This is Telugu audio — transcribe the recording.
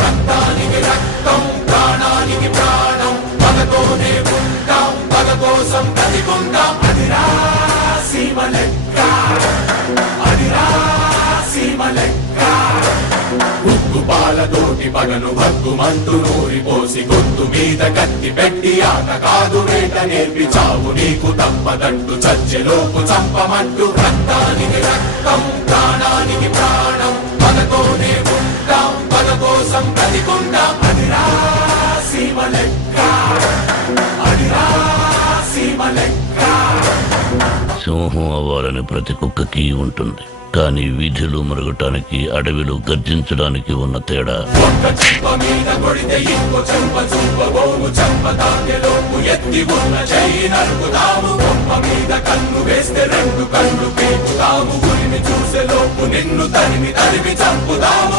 రక్తానికి రక్తం, ప్రాణానికి ప్రాణం, పగతోనే ఉంటాం, పగ కోసం బ్రతికుంటాం. అదిరా సీమ లెక్క, అదిరా సీమ లెక్క. ఉగ్గుపాలతోటి పగను భగ్గుమంటూ నూరిపోసి గొంతు మీద కత్తి పెట్టి ఆట కాదు వేట నేర్పి చావు నీకు తప్పదంటూ చచ్చెలోపు చంపమంటూ. రక్తానికి రక్తం, ప్రాణానికి ప్రాణం, పగతోనే ఉంటాం, పగ కోసం బ్రతికుంటాం. అదిరా సీమ లెక్క, అదిరా సీమ లెక్క. సింహం అవ్వాలని ప్రతి కుక్కకి ఉంటుంది, కానీ వీధిలో మరగటానికి అడవిలో గర్జించడానికి ఉన్న తేడా. ఒక్క చెంప మీద కొడితే ఇంకో చెంప చూపబోము, చెంప తాకెలోపు ఎత్తి ఉన్న చెయ్యి నరుకుతాము. బొమ్మ మీద కన్ను వేస్తే రెండు కళ్ళు పీకుతాము, గురిని చూసే లోపు నిన్ను తరిమి తరిమి చంపుతాము.